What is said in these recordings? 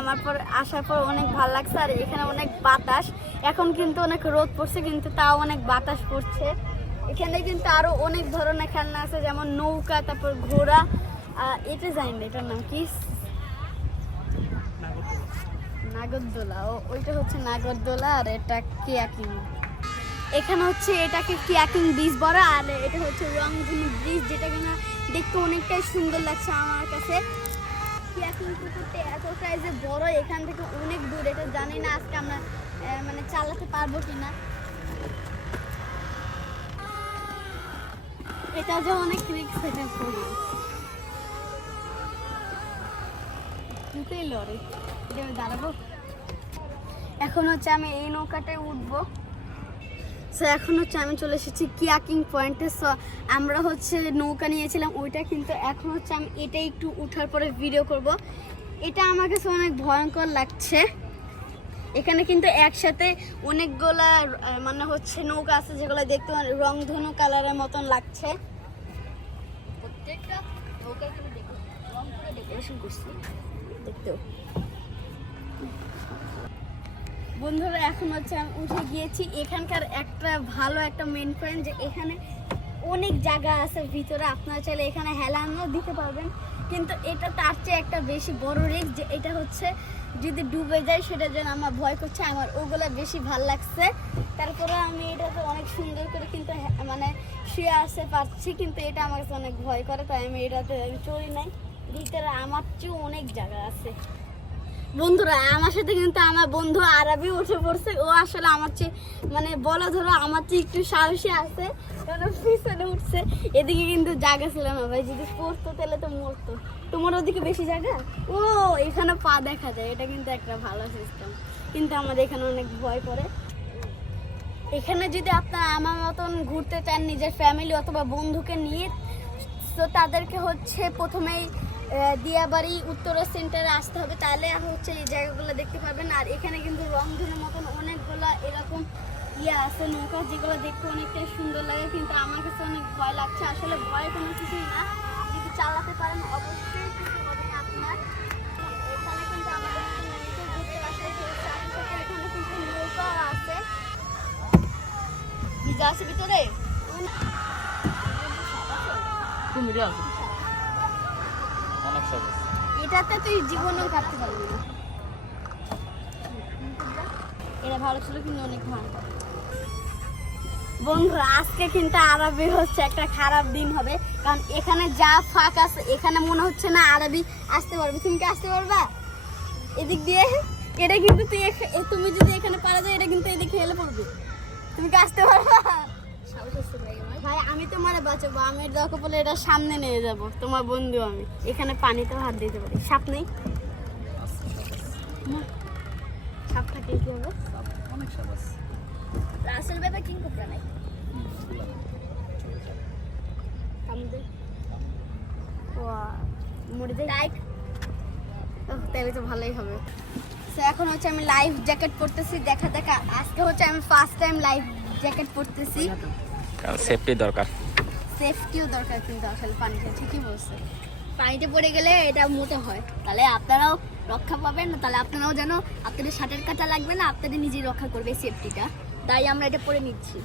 আমার পর আসার পর অনেক ভালো লাগছে। আর এখানে অনেক বাতাস, এখন কিন্তু অনেক রোদ পড়ছে কিন্তু তাও অনেক বাতাস পড়ছে। এখানে কিন্তু আরো অনেক ধরনের খেলনা আছে, যেমন নৌকা, তারপর ঘোড়া। এটা জানি না এটার নাম কি, নাগরদোলা। ওইটা হচ্ছে নাগরদোলা, আর এটা কিয়াকিং। এখানে হচ্ছে এটাকে কিয়াকিং ব্রিজ বড়, আর এটা হচ্ছে রংধনু ব্রিজ, যেটা কিনা দেখতে অনেকটাই সুন্দর লাগছে আমার কাছে। কিয়াকিং পুকুরটা এতটাই যে বড়, এখান থেকে অনেক দূর। এটা জানি না আজকে আমরা মানে চালাতে পারবো কিনা। এটা যে অনেক রিস্ক, এটা করি লড়ে দাঁড়াবো। এখন হচ্ছে আমি এই নৌকাটায় উঠবো। সো এখন হচ্ছে আমি চলে এসেছি কিয়াকিং পয়েন্টে। সো আমরা হচ্ছে নৌকা নিয়েছিলাম ওইটা, কিন্তু এখন হচ্ছে আমি এটা একটু উঠার পরে ভিডিও করব। এটা আমার কাছে অনেক ভয়ঙ্কর লাগছে। এখানে কিন্তু একসাথে অনেকগুলা মানে হচ্ছে নৌকা আছে, যেগুলো দেখতে রংধনু কালারের মতন লাগছে। প্রত্যেকটা নৌকা কিন্তু ডেকোরেশন করছি দেখতেও। বন্ধুরা এখন হচ্ছে আমি উঠে গিয়েছি। এখানকার একটা ভালো একটা মেন পয়েন্ট যে এখানে অনেক জায়গা আছে ভিতরে, আপনারা চাইলে এখানে হেলানো দিতে পারবেন। কিন্তু এটা তার চেয়ে একটা বেশি বড় রিস্ক, যে এটা হচ্ছে যদি ডুবে যায় সেটা যেন আমার ভয় করছে। আমার ওগুলো বেশি ভাল লাগছে। তারপরে আমি এটাতে অনেক সুন্দর করে কিন্তু মানে শুয়ে আসতে পারছি, কিন্তু এটা আমার কাছে অনেক ভয় করে, তাই আমি এটাতে চড়ি নাই। ভিতরে আমার চেয়ে অনেক জায়গা আছে। বন্ধুরা আমার সাথে কিন্তু আমার বন্ধু আরবি উঠে পড়ছে। ও আসলে আমার চেয়ে মানে বলা ধরো আমার চেয়ে একটু সাহসী আছে, পিছনে উঠছে। এদিকে কিন্তু জায়গা ছিল না ভাই, যদি পড়তো তাহলে তো মরতো। তোমার ওদিকে বেশি জায়গা? ও এখানে পা দেখা যায়, এটা কিন্তু একটা ভালো সিস্টেম, কিন্তু আমাদের এখানে অনেক ভয় করে। এখানে যদি আপনারা আমার মতন ঘুরতে চান নিজের ফ্যামিলি অথবা বন্ধুকে নিয়ে, তো তাদেরকে হচ্ছে প্রথমেই দিয়াবাড়ি উত্তরা সেন্টারে আসতে হবে, তাহলে হচ্ছে এই জায়গাগুলো দেখতে পারবেন। আর এখানে কিন্তু রংধনুর মতন অনেকগুলো এরকম আছে নৌকা, যেগুলো দেখতে অনেকটাই সুন্দর লাগে, কিন্তু আমার কাছে অনেক ভয় লাগছে। আসলে ভয় কোনো কিছুই না, যদি চালাতে পারেন অবশ্যই কিছু হবে না আপনার। এখানে কিন্তু আমাদের ঘুরতে আসে, এখানে কিন্তু নৌকা আছে। ভিজা আছে ভিতরে, এটাতে তুই জীবনেও কাটতে পারবি না। এটা ভালো ছিল কিন্তু অনেক ভালো। বন্ধুরা আজকে কিন্তু আরবি হচ্ছে একটা খারাপ দিন হবে, কারণ এখানে যা ফাঁক আছে এখানে মনে হচ্ছে না আরবি আসতে পারবে। তুমি কি আসতে পারবা এদিক দিয়ে? এটা কিন্তু তুমি যদি এখানে পারা যায়, এটা কিন্তু এদিকে হেলে পড়বে। তুমি কি আসতে পারবা? ভাই আমি তোমার বাঁচাবো, আমি দরকার পড়লে এটা সামনে নিয়ে যাব। তোমার বন্ধু আমি, এখানে পানিতেও হাত দিতে পারি। সাপ নেই? সাপ থাকলে কি হবে? অনেক সাপ আছে। রাসেল বেটা কিং করতে নাই আমাদের মরে যায় লাইক। তাহলে তো ভালোই হবে। তো এখন হচ্ছে আমি লাইফ জ্যাকেট পরতেছি। দেখা আজকে হচ্ছে আমি ফার্স্ট টাইম লাইফ জ্যাকেট পরতেছি, কারণ সেফটি দরকার। সেফটিও দরকার, কিন্তু আসলে পানিতে ঠিকই বলছে, পানিতে পড়ে গেলে এটা মতো হয়, তাহলে আপনারাও রক্ষা পাবেন না, তাহলে আপনারাও যেন আপনাদের শার্টের কাটা লাগবে না, আপনাদের নিজেই রক্ষা করবে সেফটিটা। তাই আমরা এটা পরে নিচ্ছি।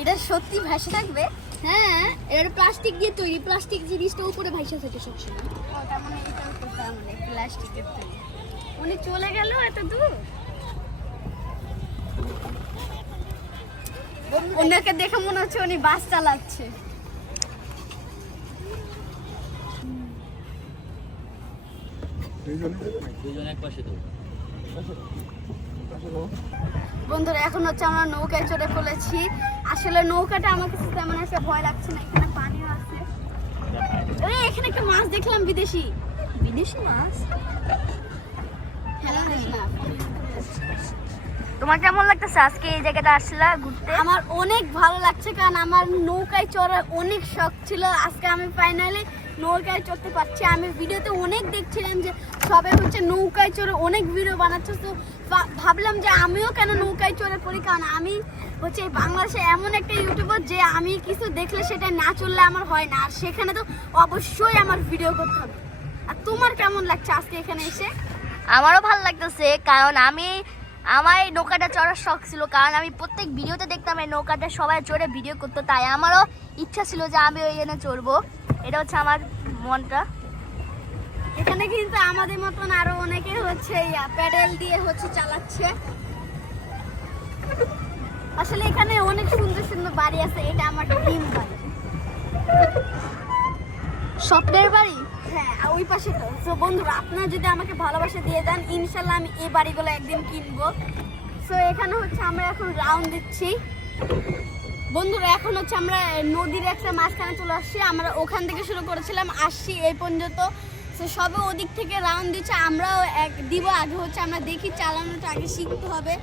এটা সত্যি ভেসে থাকবে? হ্যাঁ, এটা প্লাস্টিক দিয়ে তৈরি, প্লাস্টিক জিনিসটা উপরে ভেসে থাকে সবসময়। ওটা মানে এটা করতে আমাদের প্লাস্টিকের তৈরি। উনি চলে গেল এত দূর, ওনাকে দেখে মনে হচ্ছে উনি বাস চালাচ্ছে। বন্ধুরা এখন হচ্ছে আমরা নৌকায় চড়ে ফেলেছি। আসলে নৌকাটা আমার কাছে তেমন একটা ভয় লাগছে না, এখানে পানিও আছে। এখানে একটা মাছ দেখলাম, বিদেশি মাছ। তোমার কেমন লাগতেছে আজকে এই জায়গাটা আসলে ঘুরতে? আমার অনেক ভালো লাগছে, কারণ আমার নৌকায় চড়ার অনেক শখ ছিল। আজকে আমি ফাইনালি নৌকায় চড়তে পারছি। আমি ভিডিওতে অনেক দেখছিলাম যে সবাই হচ্ছে নৌকায় চড়ে অনেক ভিডিও বানাচ্ছে, তো ভাবলাম যে আমিও কেন নৌকায় চড়ে পড়ি, কারণ আমি হচ্ছে বাংলাদেশে এমন একটা ইউটিউবার যে আমি কিছু দেখলে সেটা না চললে আমার হয় না, আর সেখানে তো অবশ্যই আমার ভিডিও করতে হবে। আর তোমার কেমন লাগছে আজকে এখানে এসে? আমারও ভালো লাগতেছে, কারণ আমার এই নৌকাটা চড়ার শখ ছিল, কারণ আমি প্রত্যেক ভিডিওতে দেখতাম এই নৌকাটা সবাই চড়ে ভিডিও করতো, তাই আমারও ইচ্ছা ছিল যে আমি ওইখানে চড়বো। এটা হচ্ছে আমার মনটা। এখানে কিন্তু আমাদের মতন আরো অনেকে হচ্ছে প্যাডেল দিয়ে হচ্ছে চালাচ্ছে। আসলে এখানে অনেক সুন্দর সুন্দর বাড়ি আছে, এটা আমার ড্রিম বাড়ি। স্বপ্নের বাড়ি। হ্যাঁ, আর ওই পাশে তো। সো বন্ধুরা, আপনারা যদি আমাকে ভালোবাসা দিয়ে দেন, ইনশাল্লাহ আমি এই বাড়িগুলো একদিন কিনবো। সো এখানে হচ্ছে আমরা এখন রাউন্ড দিচ্ছি। বন্ধুরা, এখন হচ্ছে আমরা নদীর একটা মাঝখানে চলে আসছি। আমরা ওখান থেকে শুরু করেছিলাম, আসছি এই পর্যন্ত। সো সবে ওদিক থেকে রাউন্ড দিচ্ছে, আমরাও দিব। আগে হচ্ছে আমরা দেখি, চালানোটা আগে শিখতে হবে।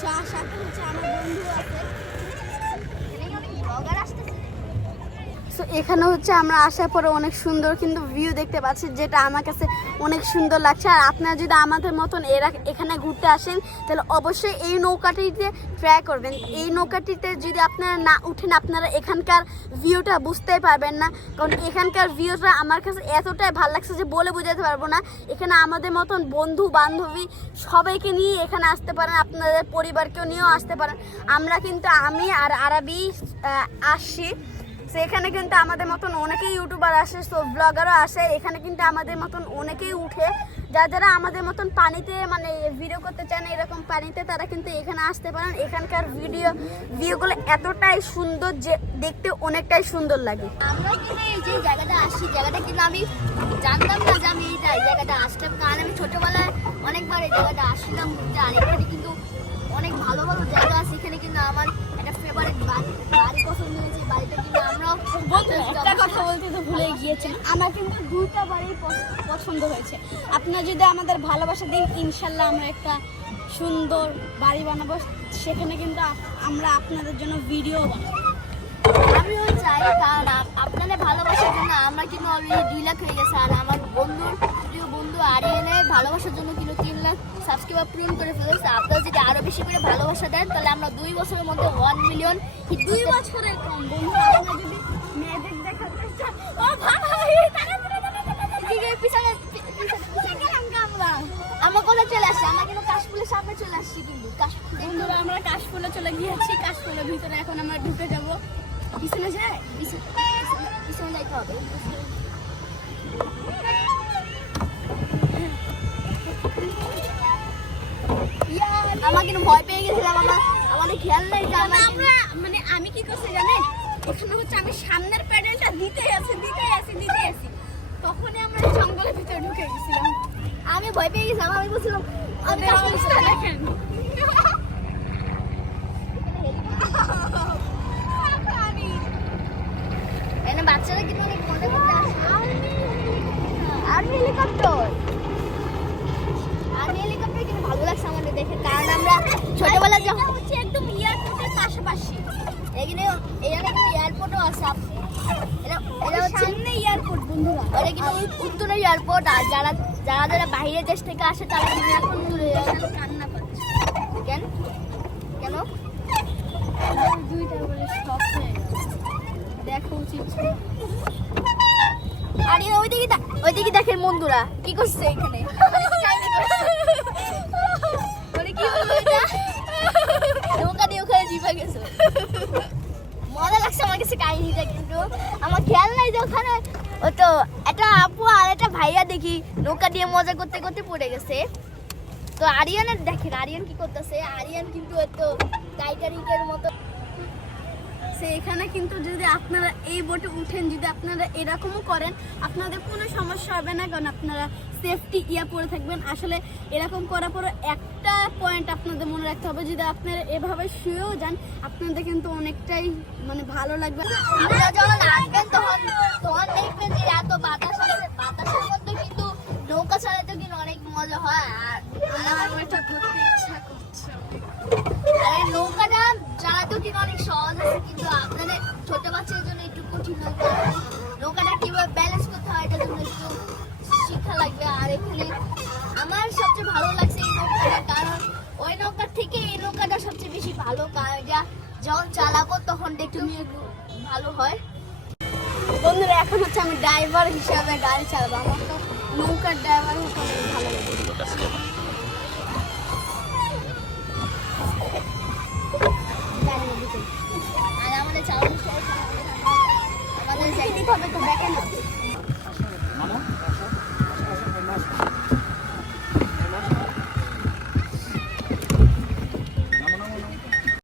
সাথে হচ্ছে আমার বন্ধু আছে। সো এখানে হচ্ছে আমরা আসার পরে অনেক সুন্দর কিন্তু ভিউ দেখতে পাচ্ছি, যেটা আমার কাছে অনেক সুন্দর লাগছে। আর আপনারা যদি আমাদের মতন এখানে ঘুরতে আসেন, তাহলে অবশ্যই এই নৌকাটিতে ট্রাই করবেন। এই নৌকাটিতে যদি আপনারা না উঠেন, আপনারা এখানকার ভিউটা বুঝতেই পারবেন না। কারণ এখানকার ভিউটা আমার কাছে এতটাই ভালো লাগছে যে বলে বোঝাতে পারবো না। এখানে আমাদের মতন বন্ধু বান্ধবী সবাইকে নিয়ে এখানে আসতে পারেন, আপনাদের পরিবারকেও নিয়েও আসতে পারেন। আমরা কিন্তু আমি আর আরাবি আসছি। এখানে কিন্তু আমাদের মতন অনেকেই ইউটিউবার আসে, সো ব্লগারও আসে। এখানে কিন্তু আমাদের মতন অনেকেই উঠে, যারা আমাদের মতন পানিতে মানে ভিডিও করতে চান এরকম পানিতে, তারা কিন্তু এখানে আসতে পারেন। এখানকার ভিউগুলো এতটাই সুন্দর যে দেখতে অনেকটাই সুন্দর লাগে। আমরা কিন্তু এই যে জায়গাটা আসছি, জায়গাটা কিন্তু আমি জানতাম না যে আমি এই জায়গাটা আসতাম, কারণ আমি ছোটবেলায় অনেকবার এই জায়গাটা আসছিলাম। আর এখানে কিন্তু অনেক ভালো ভালো জায়গা আছে। এখানে কিন্তু আমার একটা ফেভারিট বাড়ি পছন্দ হয়েছে। বাড়িটা কিন্তু আমরাও একটা কথা বলতে তো ভুলে গিয়েছেন, আমার কিন্তু দুটো বাড়ি পছন্দ হয়েছে। আপনারা যদি আমাদের ভালোবাসা দিন, ইনশাল্লাহ আমরা একটা সুন্দর বাড়ি বানাবো। সেখানে কিন্তু আমরা আপনাদের জন্য ভিডিও বানাবো। আমিও চাই, কারণ আপনাদের ভালোবাসার জন্য আমরা কিন্তু অলরেডি 2 লাখ হয়ে গেছে। আর আমার প্রিয় বন্ধু আরিয়ানের ভালোবাসার জন্য কিন্তু 3 লাখ সাবস্ক্রাইবার পূরণ করে ফেলেছে। আপনারা যদি আরো বেশি করে ভালোবাসা দেন, তাহলে আমরা 2 বছরের মধ্যে 1 মিলিয়ন হিট। 2 বছরের কম বন্ধু, আমরা যদি ম্যাজিক দেখাতে চাই। ও ভাই, পিছনে আমরা আমার কথা চলে আসছে, আমরা কিন্তু কাশফুলের সামনে চলে আসছি। কিন্তু বন্ধুরা, আমরা কাশফুলে চলে গিয়েছি। কাশফুলের ভিতরে এখন আমরা ঢুকে যাব। পিছনে যায়, পিছনে যাইতে হবে। আমার কিন্তু ভয় পেয়ে গেছিলাম, আমাদের খেয়াল নেই যে আমরা মানে আমি কি করছি জানেন, এখানে হচ্ছে আমি সামনের প্যাডেলটা দিতে আছি। তখনই আমরা এই জঙ্গলের ভিতরে ঢুকে গেছিলাম। আমি ভয় পেয়ে গেছিলাম। আমি বলছিলাম আমি দেখেন এখানে বাচ্চারা কিন্তু অনেক মজা করতে আসে। আর হেলিকপ্টার কিন্তু ভালো লাগছে আমাদের দেখে, কারণ আমরা ছোটবেলায় যখন হচ্ছে একদম এয়ারপোর্টের পাশাপাশি। এখানে কিন্তু এয়ারপোর্টও আছে। এটা হচ্ছে সামনে এয়ারপোর্ট বন্ধুরা। এটা কিন্তু উত্তরের এয়ারপোর্ট। আর যারা বাইরের দেশ থেকে আসে তারা কিন্তু উত্তরে কান্না পাচ্ছে। কেন দুইটা বলে শখ হয়ে গেছে, দেখা উচিত ছিল। আর ওইদিকে দেখেন বন্ধুরা কি করছে এখানে। মানে কি বলবো, এটা নৌকা দিয়ে ওখানে জিপা গেছে। মজা লাগছে আমার কাছে কাহিনীটা, কিন্তু আমার খেয়াল নাই যে ওখানে ওই তো একটা আপু আর একটা ভাইয়া দেখি নৌকা দিয়ে মজা করতে করতে পড়ে গেছে। তো আরিয়ানের দেখেন, আরিয়ান কি করতেছে। আরিয়ান কিন্তু একটু টাইটানিকের মতো। এখানে কিন্তু যদি আপনারা এই বোটে উঠেন, যদি আপনারা এরকমও করেন, আপনাদের কোনো সমস্যা হবে না, কারণ আপনারা সেফটি পরে থাকবেন। আসলে এরকম করার পরে একটা পয়েন্ট আপনাদের মনে রাখতে হবে, যদি আপনারা এভাবে শুয়েও যান, আপনাদের কিন্তু অনেকটাই মানে ভালো লাগবে। আপনারা যখন আসবেন তখন দেখবেন যে এত বাতাসের মধ্যে কিন্তু নৌকা চালাতে কিন্তু অনেক মজা হয়। আর আমার ওইটা ঘুরতে ইচ্ছা করছে। আর এই নৌকাটা চালাতেও কিন্তু অনেক সহজ আছে, কিন্তু আপনাদের ছোট বাচ্চাদের জন্য একটু কঠিন হয়। নৌকাটা কিভাবে ব্যালেন্স করতে হয় এটার জন্য একটু শিক্ষা লাগবে। আর এখানে আমার সবচেয়ে ভালো লাগছে এই নৌকাটা, কারণ ওই নৌকার থেকে এই নৌকাটা সবচেয়ে বেশি ভালো, কারণ যখন চালাবো তখন একটু ভালো হয়। বন্ধুরা, এখন হচ্ছে আমি ড্রাইভার হিসাবে গাড়ি চালাবো। আমার তো নৌকার ড্রাইভার হতে ভালো লাগে। ওগুলো কাজ করে। আর আমাদের চাউল শেষ, আমাদের দিতে হবে তো দেখে না